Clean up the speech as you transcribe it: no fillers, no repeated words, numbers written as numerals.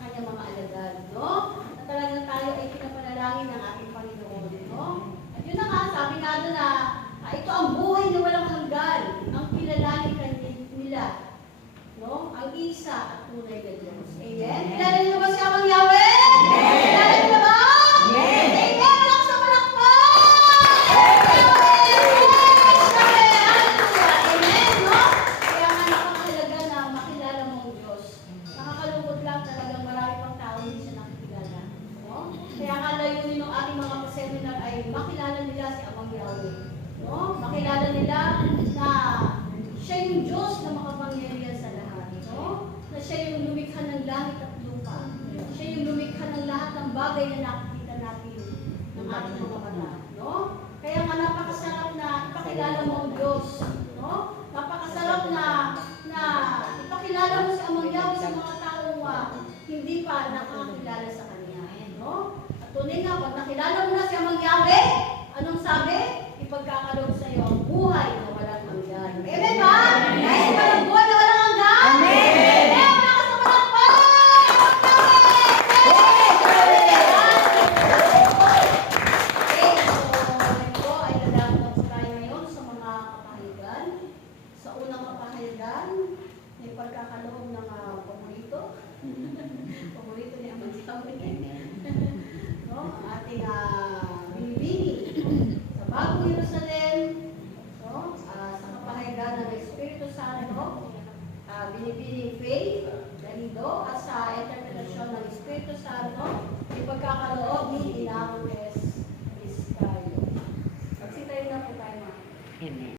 kanyang mga alagad, no? Na talagang tayo ay pinapanalangin ng ating Panginoon, no? At yun na nga, sabi nga doon na ito ang buhay na walang hanggan, ang kilalanin nila, no? Ang isa at tunay na Diyos. Amen? Kilala niyo ba si Amang Yahweh? Amen! Kilala niyo ba? Amen! Amen! Malak sa makilala nila si Amang Yahweh, no? Makilala nila na siya yung Diyos na makapangyarihan sa lahat, no? Na siya yung lumikha ng langit at lupa. Siya yung lumikha ng lahat ng bagay na nakikita natin ng ating mga mata, no? Kaya nga napakasarap na ipakilala mo ang Diyos, no? Napakasarap na ipakilala mo si Amang Yahweh sa mga taong hindi pa nakakilala sa Kanya, no? Tunay nga, pag nakilala mo na si Amang Yahweh, anong sabi? Ipagkakaloob sa iyo ang buhay na walang hanggan. Amen ba? Amen! Walang buhay na walang hanggan? Amen! Amen! Wala ka sa malakpan! Okay, so ito ay dadaan po tayo ngayon sa mga kapahayagan. Sa unang kapahayagan, may pagkakaloob ng paborito. Paborito ni Amang Yahweh. No, ang ating binibini sa Bagong Jerusalem, no, sa kapahayagan ng Espiritu Santo, binibining faith,